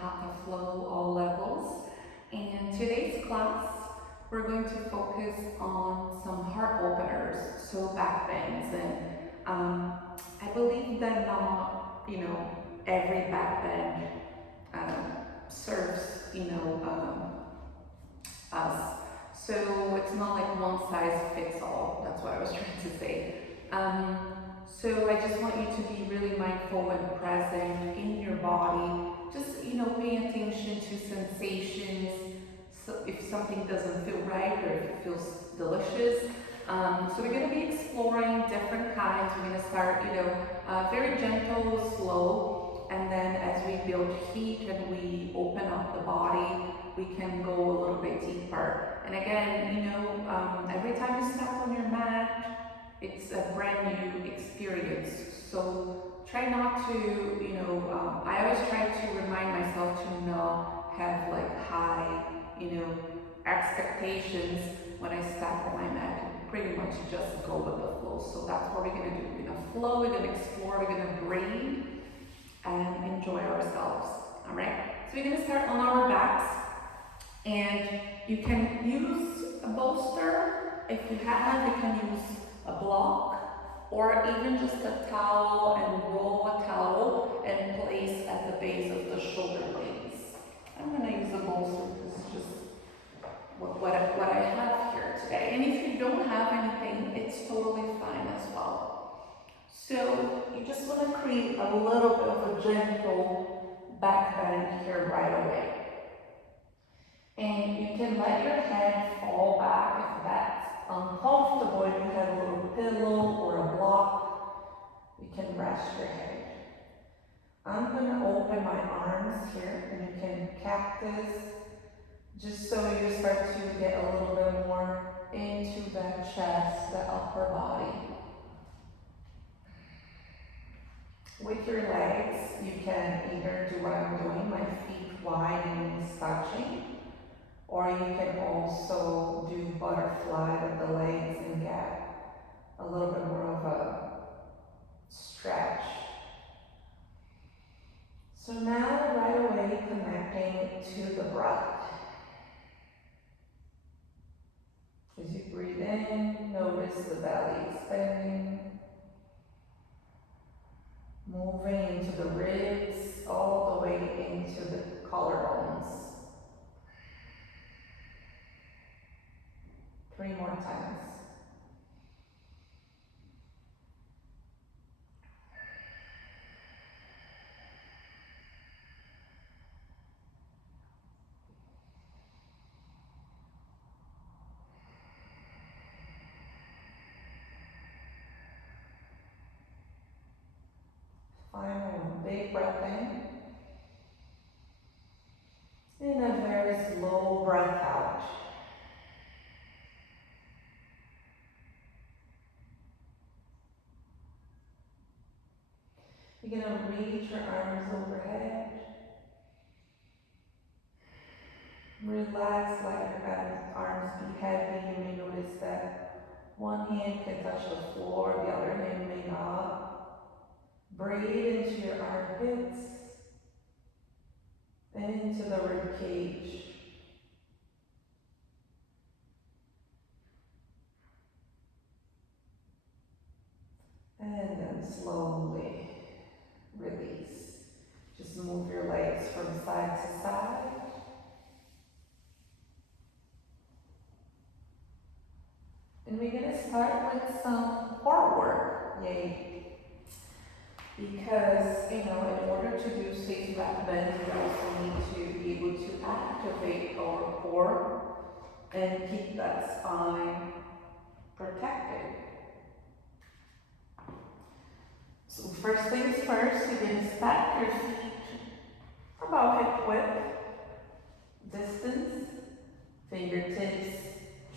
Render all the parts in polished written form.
Hatha flow, all levels. And today's class, we're going to focus on some heart openers, so back bends. And I believe that not, every back bend serves, us. So it's not like one size fits all. That's what I was trying to say. So I just want you to be really mindful and present in your body. Just, paying attention to sensations. So if something doesn't feel right or if it feels delicious. So we're going to be exploring different kinds. We're going to start, very gentle, slow. And then as we build heat and we open up the body, we can go a little bit deeper. And again, every time you step on your mat, it's a brand new experience. So try not to, I always try to remind myself to not have like high, expectations when I step on my mat. Pretty much just go with the flow. So that's what we're gonna do. We're gonna flow, we're gonna explore, we're gonna breathe and enjoy ourselves. All right. So we're gonna start on our backs, and you can use a bolster if you have. You can use a block or even just a towel and roll a towel and place at the base of the shoulder blades. I'm gonna use a bolster because it's just what I have here today. And if you don't have anything, it's totally fine as well. So you just want to create a little bit of a gentle back bend here right away. And you can let your head fall back if that's uncomfortable. If you have a little pillow or a block, you can rest your head. I'm going to open my arms here, and you can cactus, just so you start to get a little bit more into the chest, the upper body. With your legs, you can either do what I'm doing, my feet wide and knees touching, or you can also do butterfly with the legs and get a little bit more of a stretch. So now right away connecting to the breath. As you breathe in, notice the belly expanding, moving into the ribs, all the way into the collarbones. 3 more times. Final big breath in, and a very slow breath out. You're going to reach your arms overhead. Relax, let your arms be heavy. You may notice that one hand can touch the floor, the other hand may not. Breathe into your armpits and into the rib cage. And then slowly release. Just move your legs from side to side. And we're going to start with some core work. Yay. Because, in order to do safe back bend, we also need to be able to activate our core and keep that spine protected. So first things first, you're going to stack your feet about hip width, distance, fingertips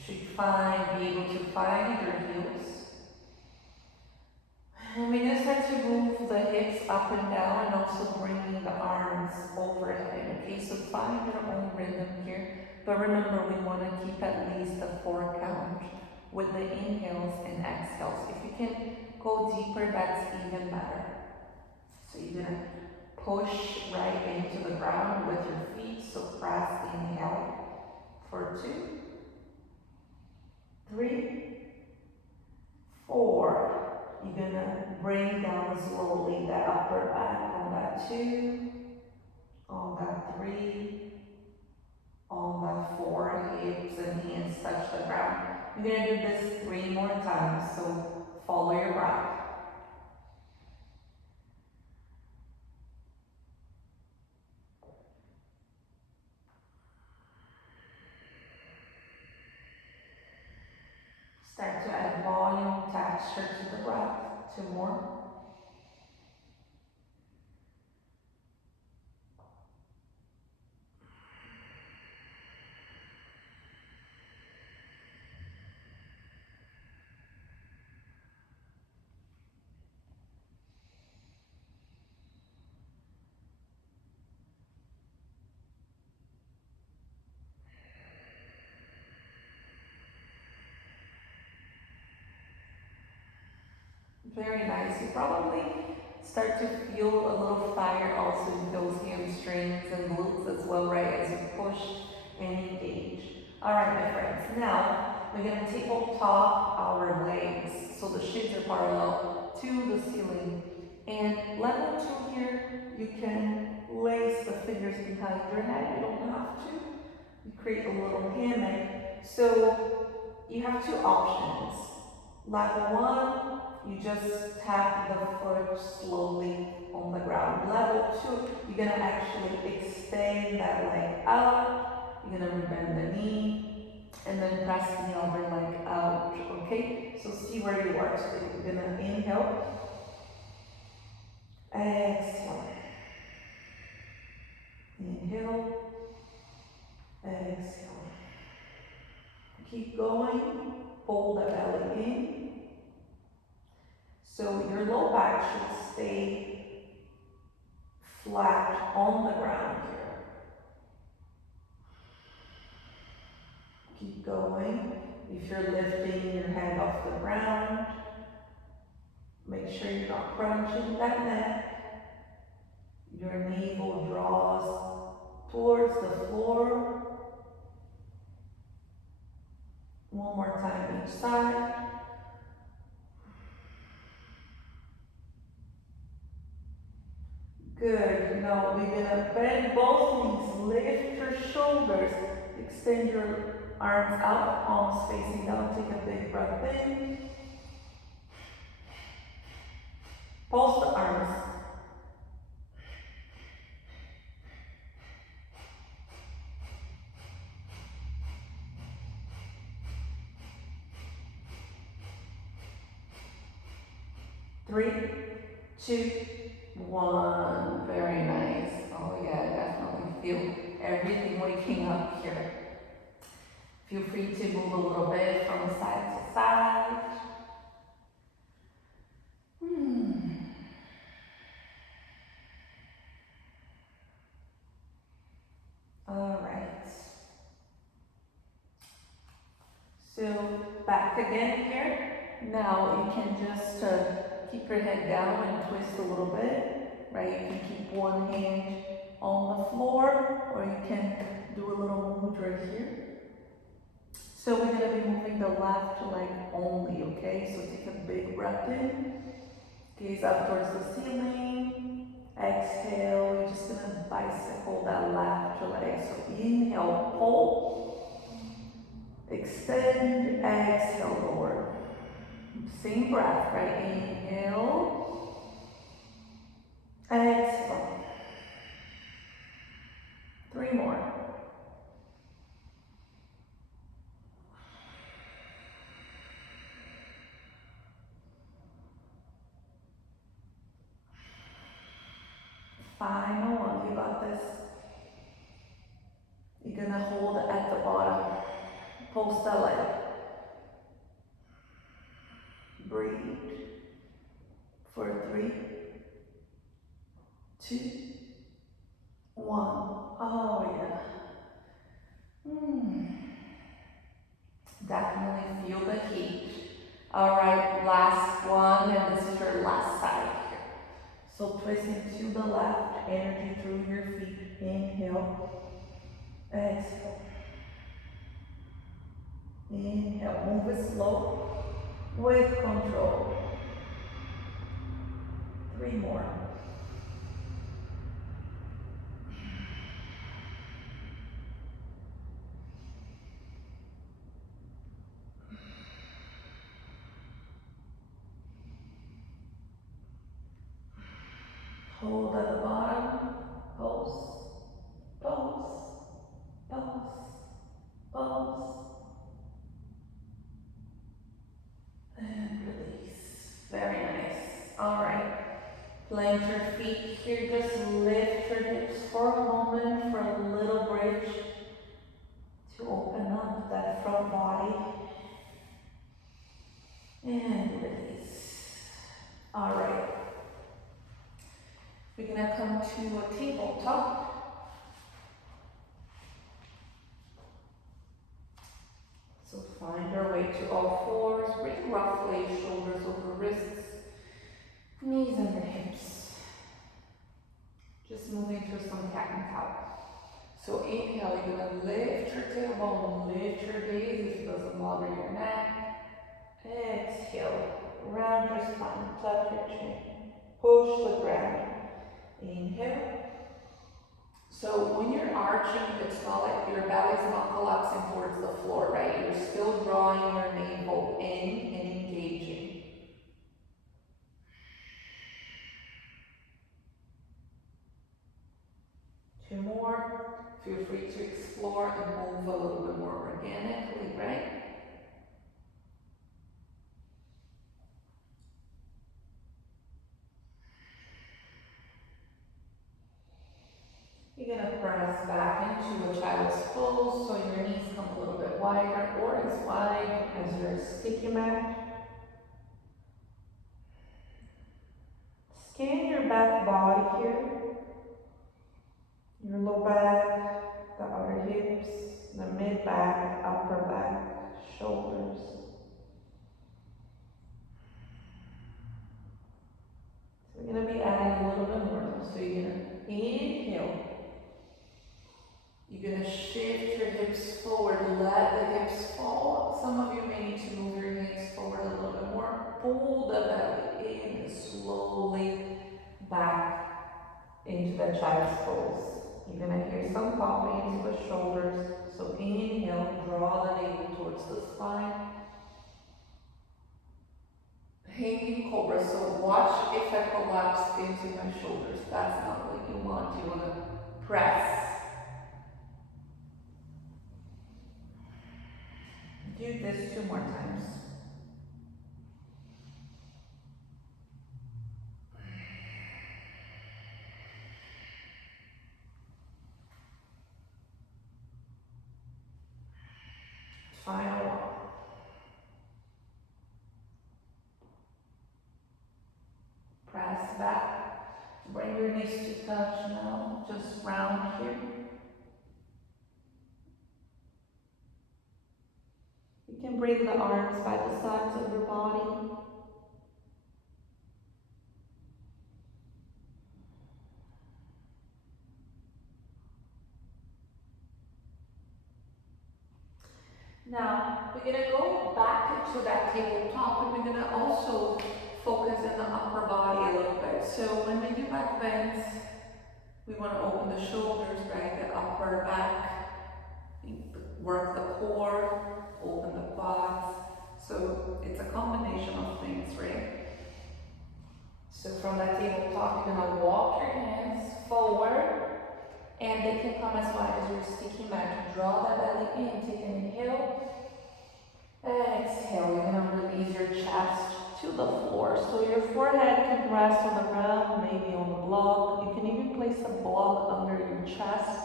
should be able to find your heels. And we're going to start to move the hips up and down and also bringing the arms overhead. Okay, so find your own rhythm here. But remember, we want to keep at least a 4 count with the inhales and exhales. If you can go deeper, that's even better. So you're going to push right into the ground with your feet. So press, inhale for 2, 3, 4. You're gonna bring down slowly that upper back on that 2, on that 3, on that 4. Hips and hands touch the ground. You're gonna do this 3 more times, so follow your breath. Start to add volume, texture to the breath. 2 more. Very nice. You probably start to feel a little fire also in those hamstrings and glutes as well, right, as you push and engage. All right, my friends. Now, we're going to tabletop our legs so the shins are parallel to the ceiling. And level 2 here, you can lace the fingers behind your head. You don't have to. You create a little hammock. So, you have 2 options. Level 1, you just tap the foot slowly on the ground. Level 2, you're gonna actually extend that leg out. You're gonna bend the knee and then press the other leg out, okay? So see where you are. So you're gonna inhale, exhale, inhale, exhale. Keep going, pull the belly in. So your low back should stay flat on the ground here. Keep going. If you're lifting your head off the ground, make sure you're not crunching that neck. Your navel draws towards the floor. One more time each side. Good. Now we're gonna bend both knees, lift your shoulders, extend your arms out, palms facing down. Take a big breath in. Pulse the arms. Three, 2, 1. Very nice. Oh yeah, definitely feel everything waking up here. Feel free to move a little bit from side to side. All right. So back again here. Now you can just keep your head down and twist a little bit, right? You can keep one hand on the floor, or you can do a little mudra here. So we're going to be moving the left leg only, okay? So take a big breath in, gaze up towards the ceiling, exhale, you're just going to bicycle that left leg. So inhale, pull, extend, exhale, lower. Same breath, right? Inhale, exhale. 3 more. Final one, you got this. You're gonna hold it at the bottom. Pulse the leg. Breathe for 3, 2, 1. Oh yeah. Definitely feel the heat. All right, last one, and this is your last side here. So twisting to the left, that energy through your feet. Inhale, exhale. Inhale, move it slow with control. 3 more. Hold at the bottom. Pose, pose, pose, pose. And release. Very nice. All right. Plant your feet here. Just lift your hips for a moment for a little bridge to open up that front body. And release. All right. We're going to come to a tabletop. So find your way to all fours. Bring roughly shoulders over wrists, knees under hips. Just moving through some cat and cow. So inhale, you're going to lift your tailbone, lift your gaze if it doesn't bother your neck. Exhale, round your spine, tuck your chin, push the ground. Inhale. So when you're arching, it's not like your belly's not collapsing towards the floor, right? You're still drawing your navel in and engaging. Two more. Feel free to explore and move a little bit more organically, right? You're going to press back into a child's pose, so your knees come a little bit wider or as wide as your sticky mat. Scan your back body here, your low back, the outer hips, the mid back, upper back, shoulders. So we're going to be adding a little bit more. So you're going to inhale. You're going to shift your hips forward, let the hips fall. Some of you may need to move your hands forward a little bit more. Pull the belly in slowly back into the child's pose. You're going to hear some popping into the shoulders. So inhale, draw the navel towards the spine. Hanging cobra, so watch if I collapse into my shoulders. That's not what you want. You want to press. Do this 2 more times. Final one. Press back. Bring your knees to touch now. Just round here. You can bring the arms by the sides of your body. Now, we're going to go back into that tabletop and we're going to also focus in the upper body a little bit. So when we do back bends, we want to open the shoulders, right? The upper back, work the core, open the quads. So it's a combination of things, right? So from that tabletop, you're going to walk your hands forward. And they can come as wide as your sticky mat. Draw that belly in, take an inhale. Exhale, you're going to release your chest to the floor. So your forehead can rest on the ground, maybe on the block. You can even place a block under your chest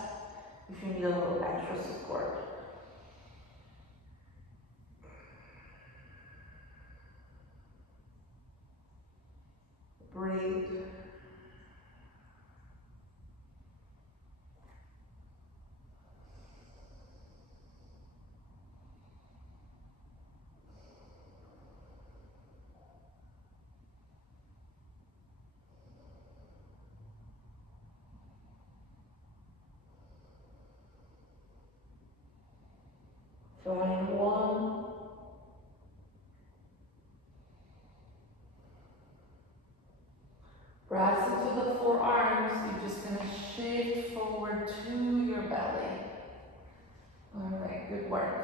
if you need a little extra support. Breathe. Going 1. Press into the forearms. You're just going to shift forward to your belly. Alright, good work.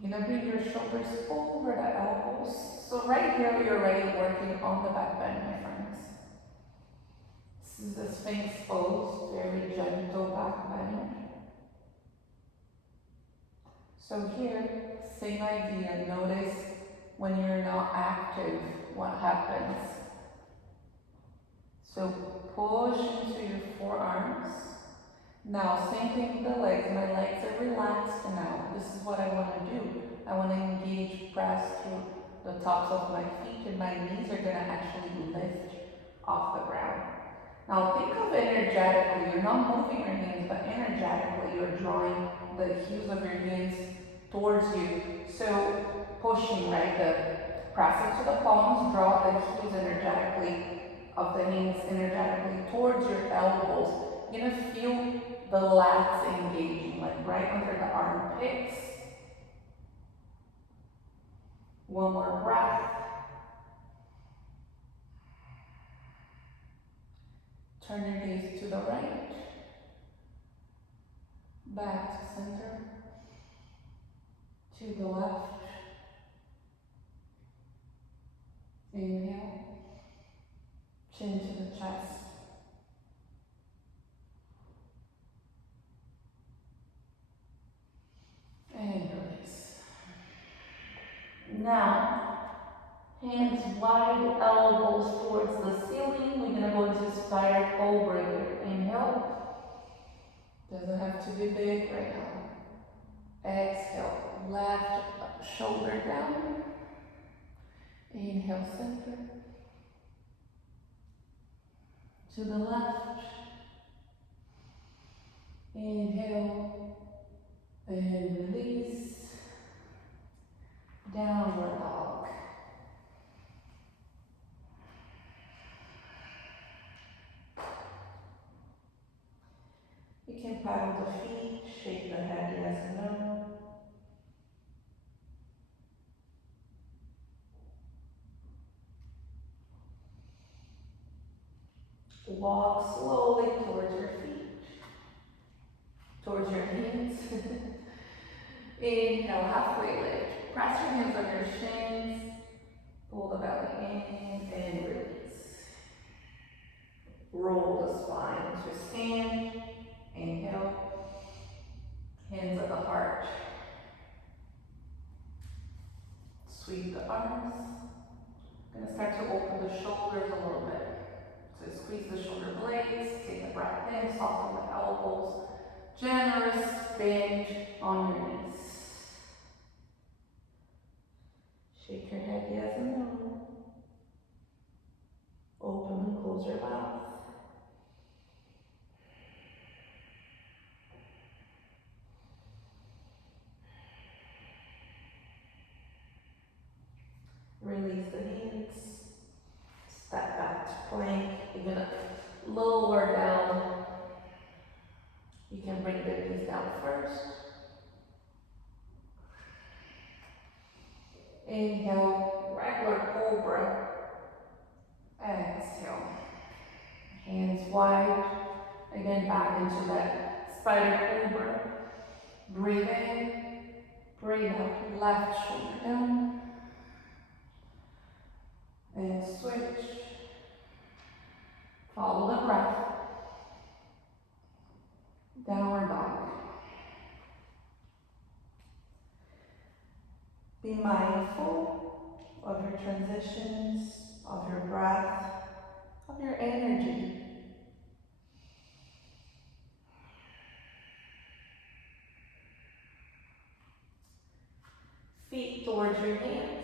You're going to bring your shoulders over the elbows. So right here, you're already working on the back bend, my friends. This is the Sphinx Pose, very gentle back bend. So here, same idea. Notice when you're not active, what happens. So push into your forearms. Now, same thing with the legs. My legs are relaxed now. This is what I want to do. I want to engage, press through the tops of my feet, and my knees are going to actually lift off the ground. Now, think of energetically. You're not moving your hands, but energetically, you're drawing the heels of your hands towards you. So, pushing, right? The press into the palms, draw the heels energetically of the hands energetically towards your elbows. You're going to feel the lats engaging, like right under the armpits. One more breath. Turn your gaze to the right. Back to center. To the left. Inhale. Chin to the chest. And release. Now, hands wide, elbows towards the ceiling. We're going to go into spider cobra here. Inhale. Doesn't have to be big right now. Exhale. Left shoulder down. Inhale, center. To the left. Inhale. And release. Downward dog. You can paddle the feet, shake the head yes and no. Walk slowly towards your feet, towards your hands. Inhale, halfway lift. Press your hands on your shins. Pull the belly in and release. Roll the spine to stand. Inhale. Hands at the heart. Sweep the arms. I'm going to start to open the shoulders a little bit. So squeeze the shoulder blades, take the breath in, soften the elbows. Generous bend on your knees. Shake your head yes and no. Open and close your mouth. Release the hands. Step back to plank. You're going to lower down. You can bring the knees down first. Inhale, regular cobra. Exhale. Hands wide. Again, back into that spider cobra. Breathe in. Breathe out. Left shoulder down. And switch. Follow the breath. Downward dog. Be mindful of your transitions, of your breath, of your energy. Feet towards your hands.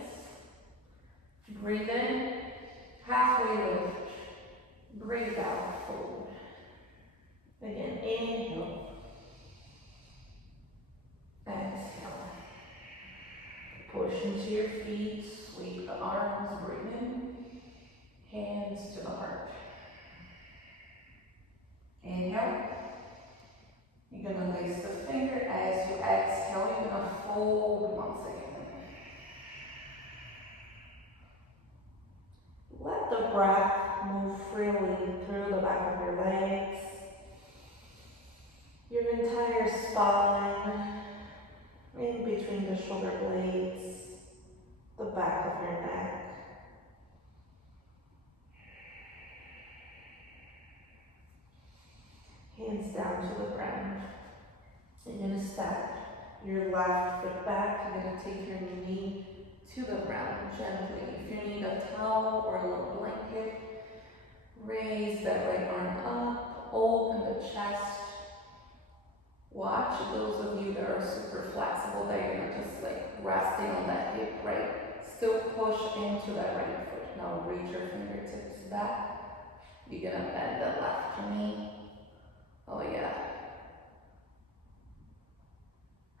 Breathe in, halfway lift. Breathe out, forward. Again, inhale. Exhale. Push into your feet, sweep the arms, breathe in. Hands to the heart. Inhale. You're You're gonna lace the finger. As you exhale, you're gonna fold once again. Let the breath move freely through the back of your legs, your entire spine, in between the shoulder blades, the back of your neck. Hands down to the ground. You're going to step your left foot back. You're going to take your knee to the ground gently. If you need a towel or a little blanket, raise that right arm up, open the chest. Watch those of you that are super flexible, that you're not just like resting on that hip, right? Still push into that right foot. Now reach your fingertips back. You're gonna bend the left knee. Oh yeah.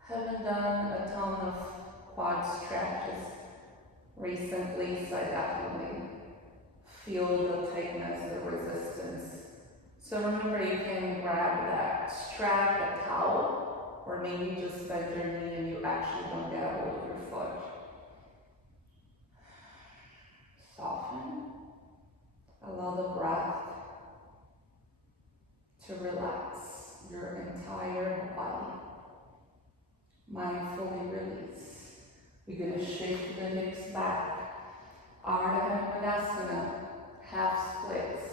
Haven't done a ton of quad stretches recently, so I definitely feel the tightness, the resistance. So remember, you can grab that strap, a towel, or maybe just bend your knee and you actually don't get a hold of your foot. Soften. Allow the breath to relax your entire body. Mindfully release. We're going to shift the hips back. Ardha, half splits.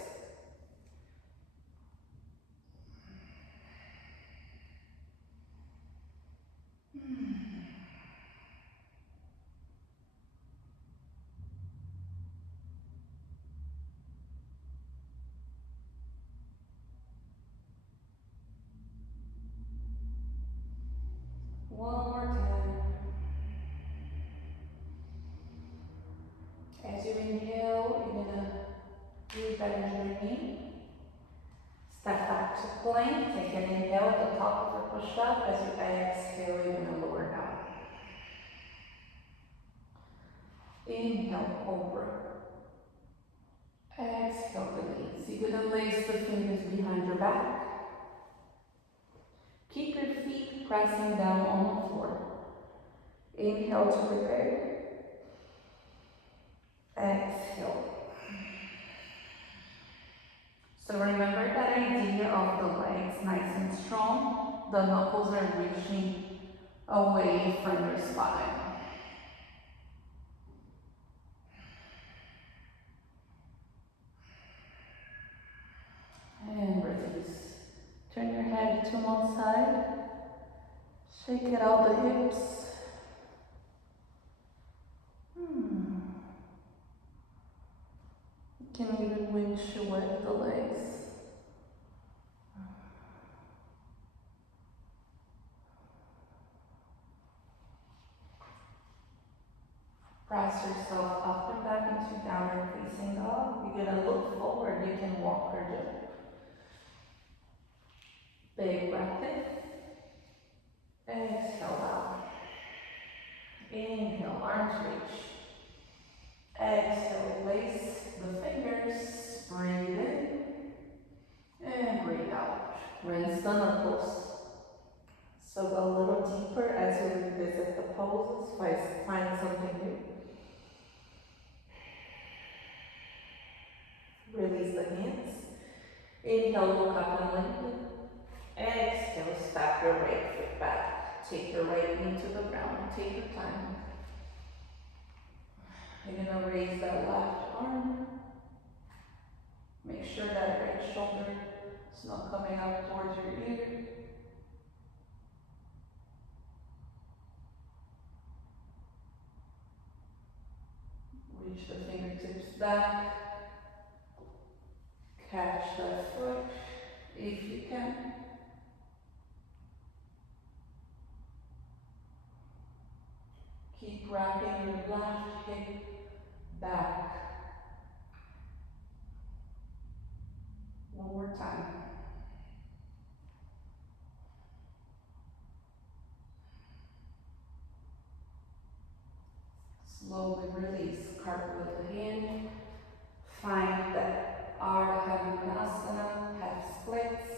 One more time. As you inhale, you're going to rebend your knee. Step back to plank. Take an inhale at the top of your push-up. As you exhale, you're going to lower down. Inhale, cobra. Exhale, release. You're going to lace the fingers behind your back. Keep your feet pressing down on the floor. Inhale to prepare. Exhale. So remember that idea of the legs nice and strong. The knuckles are reaching away from your spine. And release. Turn your head to one side. Shake it out the hips. You can even windshield the legs. Press yourself up and back into downward facing dog. You're going to look forward. You can walk or jump. Big breath in. Exhale out. Inhale, arms reach. Exhale, lace the fingers. Breathe in. And breathe out. Rinse the knuckles. So go a little deeper as you revisit the poses. Find something new. Release the hands. Inhale, look up and lengthen. Exhale, step your right foot back. Take your right knee to the ground. Take your time. You're going to raise that left arm. Make sure that right shoulder is not coming up towards your ear. Reach the fingertips back. Catch that foot if you can. Keep wrapping your left hip back. One more time. Slowly release. Cartwheel the hand. Find that Ardha, half splits.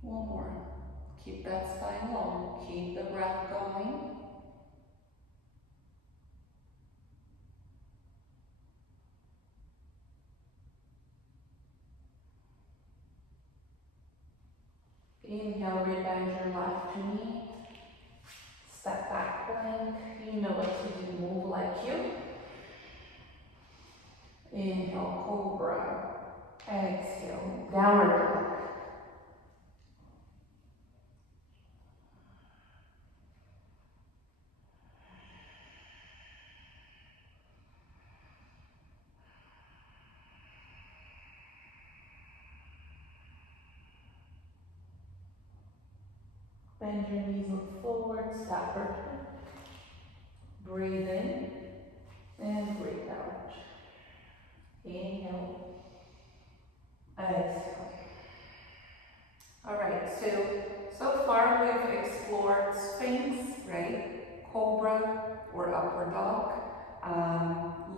One more. Keep that spine long. Keep the breath going. Inhale, rebend your left knee. Step back plank. You know what to do. Move like you. Inhale, cobra. Exhale, downward dog. Bend your knees, look forward, step forward. Breathe in and breathe out. Inhale, exhale. Alright, so far we've explored Sphinx, right? Cobra or upward dog.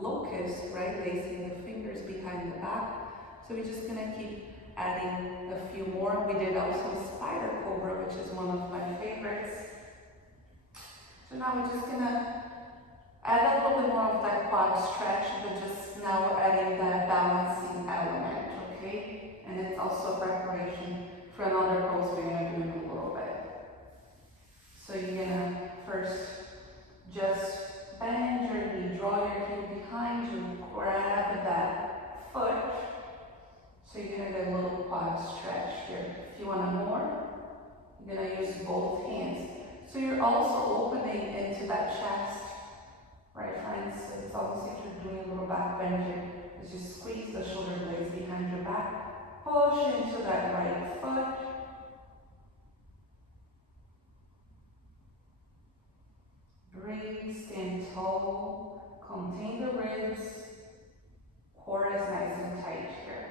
Locust, right? Placing the fingers behind the back. So we're just gonna keep adding a few more. We did also spider cobra, which is one of my favorites. So now we're just gonna add a little bit more of that quad stretch, but just now adding that balancing element, okay? And it's also preparation for another pose we're gonna do in a little bit. So you're gonna first just bend your knee, draw your heel behind you, grab that foot. So you're gonna get a little quad stretch here. If you want more, you're gonna use both hands. So you're also opening into that chest, right friends? So it's almost like you're doing a little back bend here. As you squeeze the shoulder blades behind your back, push into that right foot. Breathe, stand tall, contain the ribs, core is nice and tight here.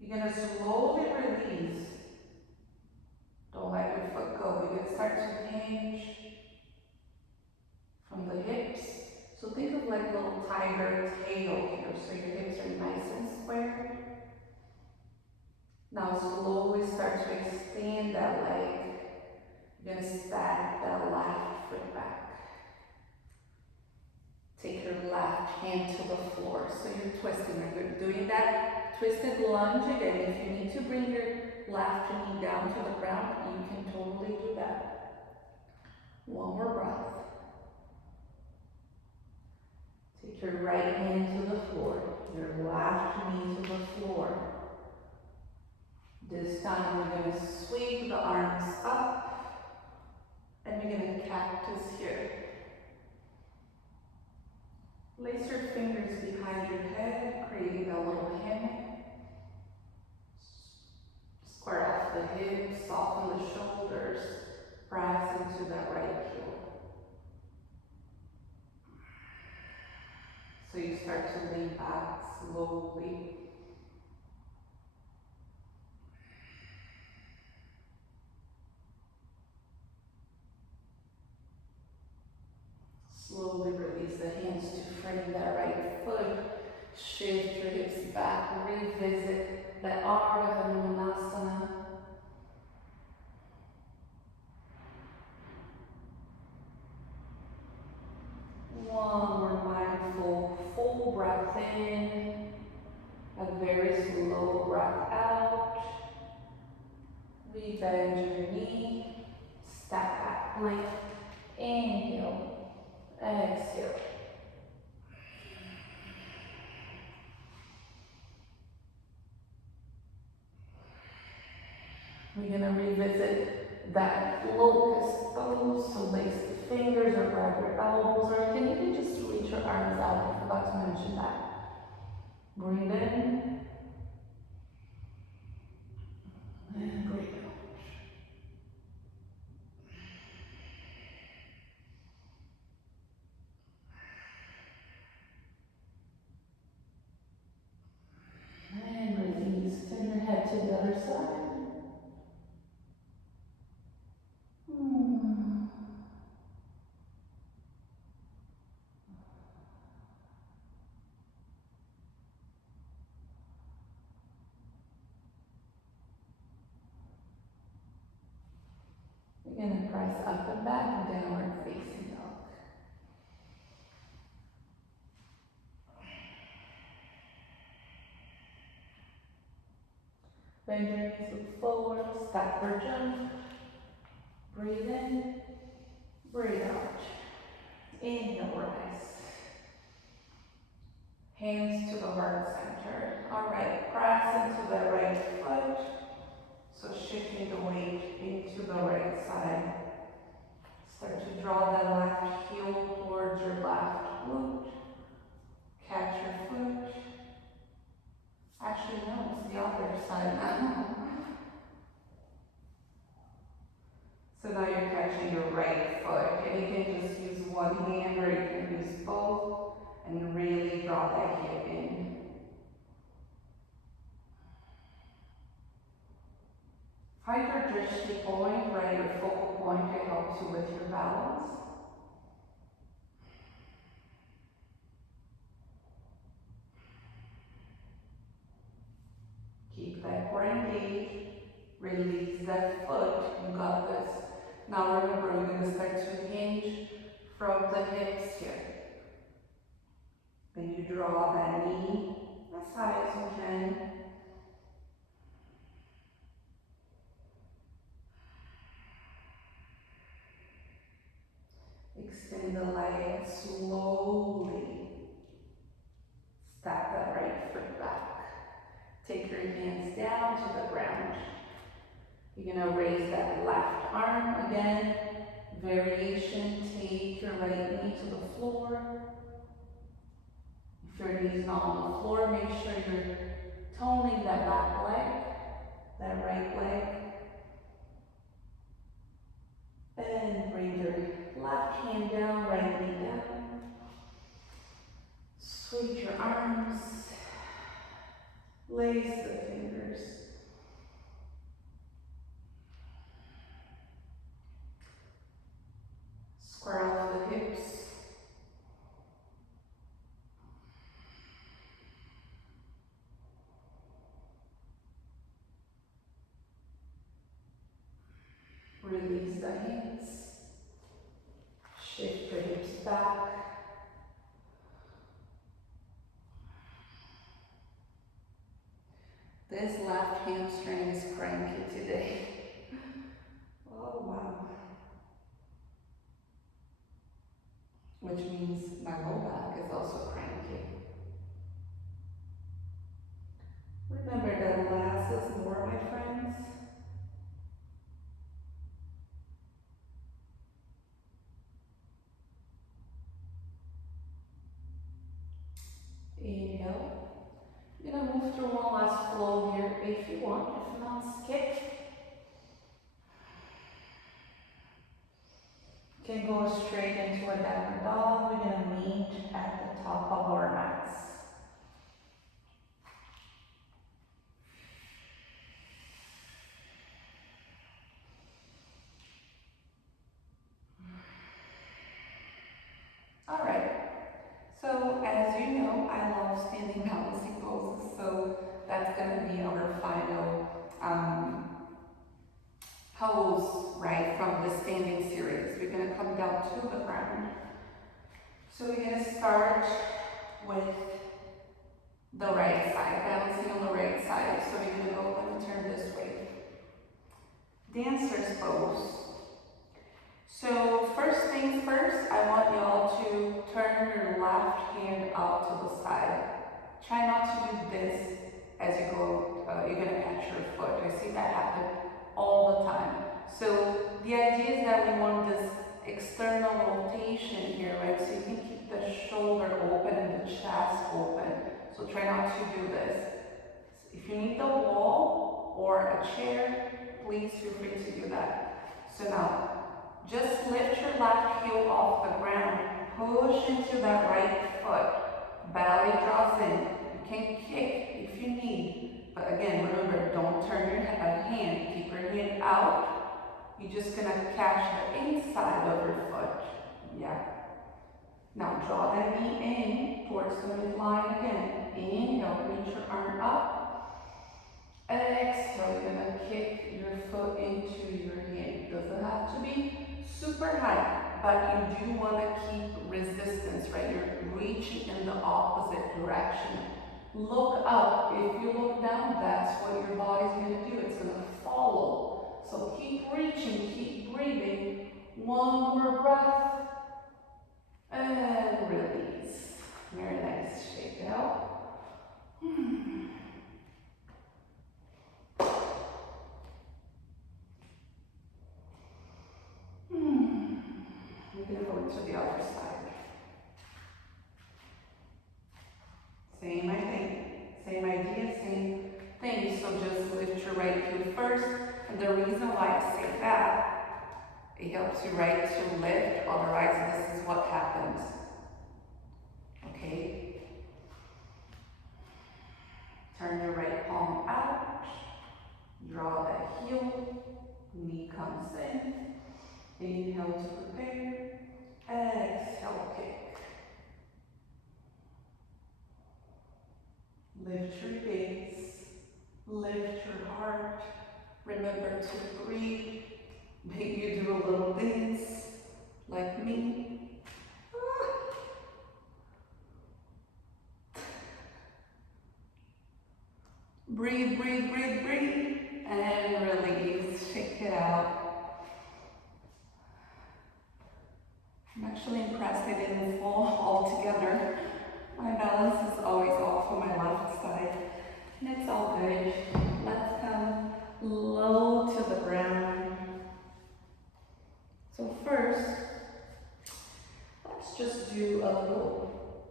You're gonna slowly release. Don't let your foot go. You're gonna start to hinge from the hips. So think of like a little tiger tail here. So your hips are nice and square. Now slowly start to extend that leg. You're gonna stack that left foot back. Take your left hand to the floor. So you're twisting. You're doing that twisted lunge again. If you need to bring your left knee down to the ground, you can totally do that. One more breath. Take your right hand to the floor. Your left knee to the floor. This time we're going to sweep the arms up. And we're going to cactus here. Place your fingers behind your head, creating a little hammock. Square off the hips, soften the shoulders, press into that right heel. So you start to lean back slowly. Slowly release the hands to frame that right foot. Shift your hips back, revisit that Ardha Hanumanasana. One more mindful, full breath in, a very slow breath out. Rebend your knee, step back plank, inhale, exhale. We're going to revisit that locust pose, so lace the fingers or grab your elbows, or you can even just reach your arms out. I forgot to mention that. Breathe in and breathe out. And release. Turn your head to the other side. come back, downward facing dog. Bend your knees, look forward, backward jump. Breathe in, breathe out. Inhale, rise. Hands to the heart center. All right, press into the right foot. So shifting the weight into the right side. Start to draw the left heel towards your left glute. Catch your foot. Actually, no, it's the other side now. So now you're catching your right foot. And you can just use one hand or you can use both and really draw that hip in. Find your drishti point, right, your focal point that helps you with your balance. Keep that core engaged. Release that foot. You got this. Now remember, we're going to start to hinge from the hips here. Then you draw that knee as high as you can. Extend the leg slowly. Step that right foot back. Take your hands down to the ground. You're going to raise that left arm again. Variation, take your right knee to the floor. If your knee is not on the floor, make sure you're toning that back leg, that right leg. And bring your left hand down, right knee down. Sweep your arms. Lace the fingers. Square off the hips. Release the hands. Shift the hips back. This left hamstring is cranky today. Oh, wow. Which means my low back is also cranky. Remember that less is more, my friends. Inhale. You're going to move through one last flow here if you want. If not, skip. You can go straight into a downward dog. We're going to meet at the top of our mats. All right. So as you know, I love standing balancing poses, so that's going to be our final pose, right, from the standing series. We're going to come down to the ground. So we're going to start with the right side, balancing on the right side. So we're going to go, let me turn this way. Dancer's pose. So first things first, I want y'all to turn your left hand out to the side. Try not to do this as you go, you're going to catch your foot. I see that happen all the time. So the idea is that we want this external rotation here, right? So you can keep the shoulder open and the chest open. So try not to do this. If you need the wall or a chair, please feel free to do that. So now, just lift your left heel off the ground. Push into that right foot. Belly draws in. You can kick if you need. But again, remember, don't turn your hand. Keep your hand out. You're just going to catch the inside of your foot. Yeah. Now draw that knee in towards the midline again. Inhale, reach your arm up. Exhale, you're going to kick your foot into your hand. Doesn't have to be super super high, but you do want to keep resistance, right? You're reaching in the opposite direction. Look up. If you look down, that's what your body's going to do. It's going to follow. So keep reaching, keep breathing. One more breath. And release. Very nice. Shake it out. We're going to go to the other side. Same idea, same thing. So just lift your right heel first. And the reason why I say that, it helps you right to lift, otherwise this is what happens. Okay? Turn your right palm out, draw that heel, knee comes in, inhale to prepare, exhale, kick. Lift your gaze, lift your heart, remember to breathe, maybe you do a little dance, like me. Breathe, breathe, breathe, breathe, and release, shake it out. I'm actually impressed I didn't fall altogether. My balance is always off on my left side, and it's all good. Let's come low to the ground. So first, let's just do a little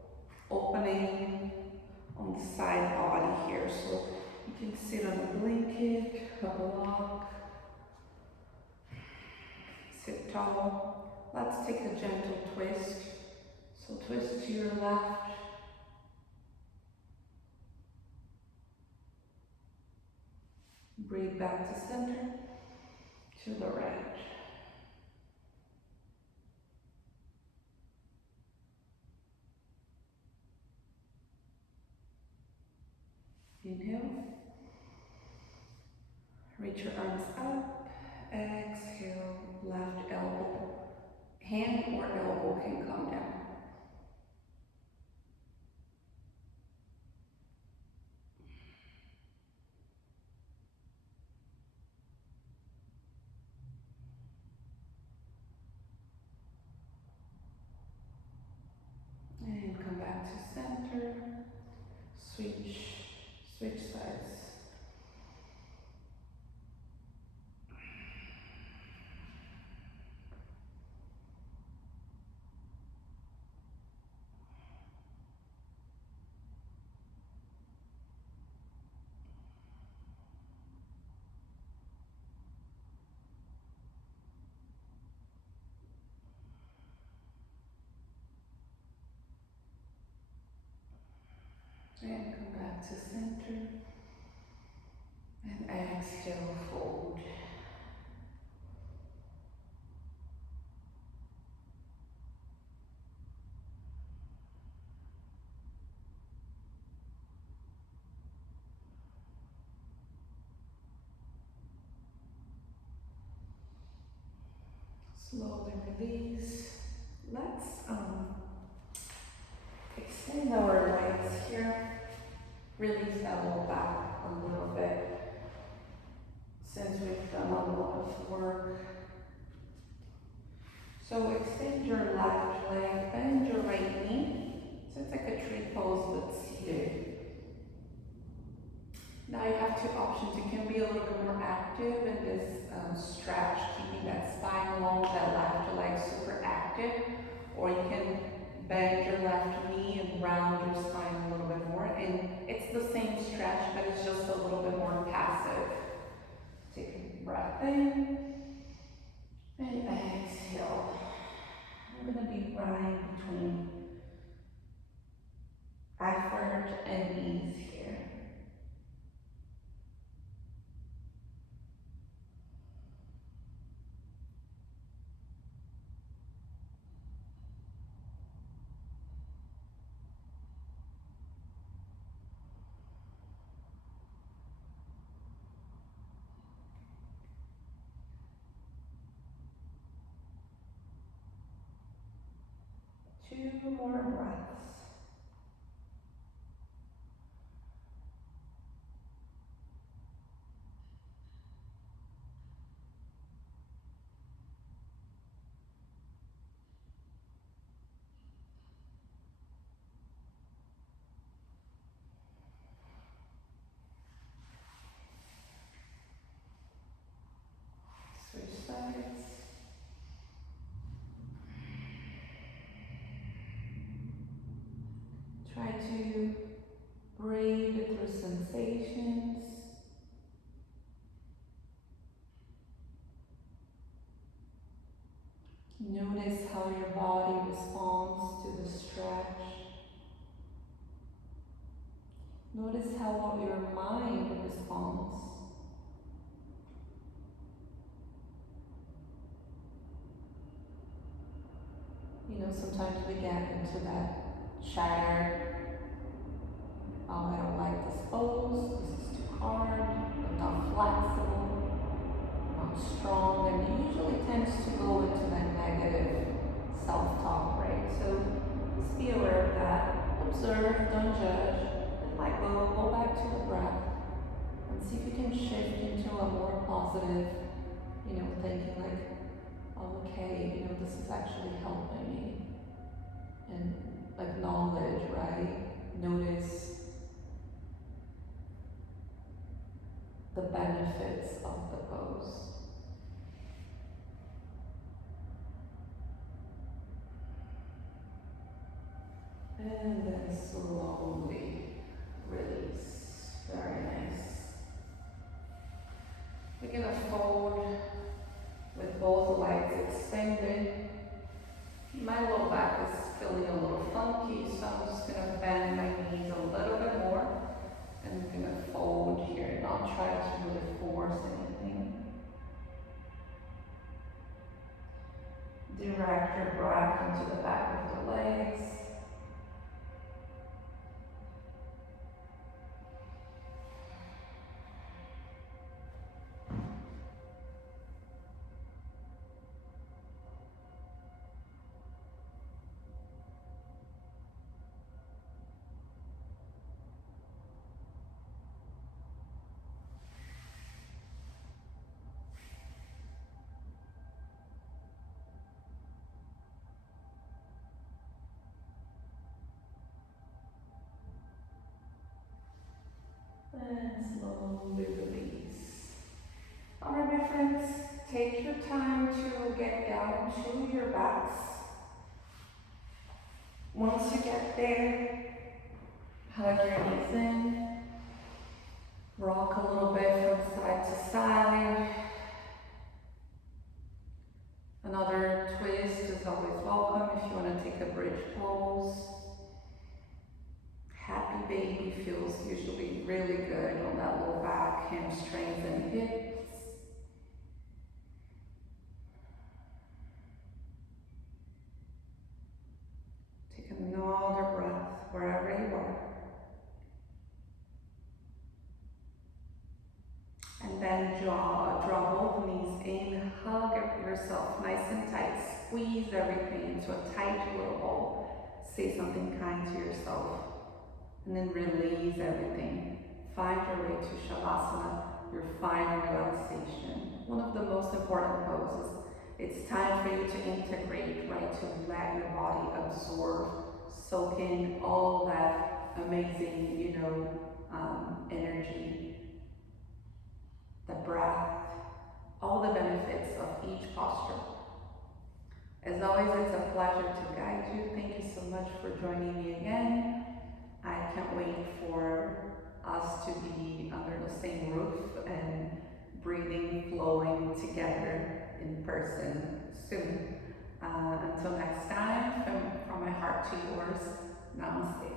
opening on the side body here. So you can sit on a blanket, a block, sit tall. Let's take a gentle twist. So twist to your left. Breathe back to center, to the right. Inhale. Reach your arms up. Exhale, left elbow. Hand or elbow can come down. And come back to center. Switch sides. And come back to center. And exhale, fold. Slowly release. Let's extend our legs here. Release that low back a little bit. Since we've done a lot of work. So extend your left leg, bend your right knee. So it's like a tree pose but seated. Now you have two options. You can be a little bit more active in this stretch, keeping that spine long, that left leg super active. Or you can bend your left knee and round your spine a little bit more. And it's the same stretch, but it's just a little bit more passive. Take a breath in and exhale. I'm going to be right between effort and ease here. more breaths. Switch sides. Try to breathe through sensations. Notice how your body responds to the stretch. Notice how your mind responds. You know, sometimes we get into that chatter. Oh, I don't like this pose, this is too hard, I'm not flexible, I'm not strong, and it usually tends to go into that negative self-talk, right? So just be aware of that, observe, don't judge, and like go back to the breath, and see if you can shift into a more positive, you know, thinking like, oh, okay, you know, this is actually helping me, and acknowledge, right? Notice the benefits of the pose. And then slowly release. Very nice. We're gonna fold with both legs extended. My low back is feeling a little funky, so I'm just gonna bend my knees a little bit more. And I'm gonna fold here, not try to really force anything. Direct your breath into the back of the legs. And slowly release. Alright, my friends, take your time to get down to your backs. Once you get there, hug your knees in, rock a little bit from side to side. Another twist is always welcome if you want to take a bridge pose. Happy baby feels usually really good on that low back, hamstrings, and hips. Take another breath wherever you are. And then draw both knees in, hug yourself nice and tight, squeeze everything into a tight little ball. Say something kind to yourself. And then release everything. Find your way to Shavasana, your final relaxation. One of the most important poses. It's time for you to integrate, right? To let your body absorb, soak in all that amazing, you know, energy, the breath, all the benefits of each posture. As always, it's a pleasure to guide you. Thank you so much for joining me again. I can't wait for us to be under the same roof and breathing, flowing together in person soon. Until next time, from my heart to yours, namaste.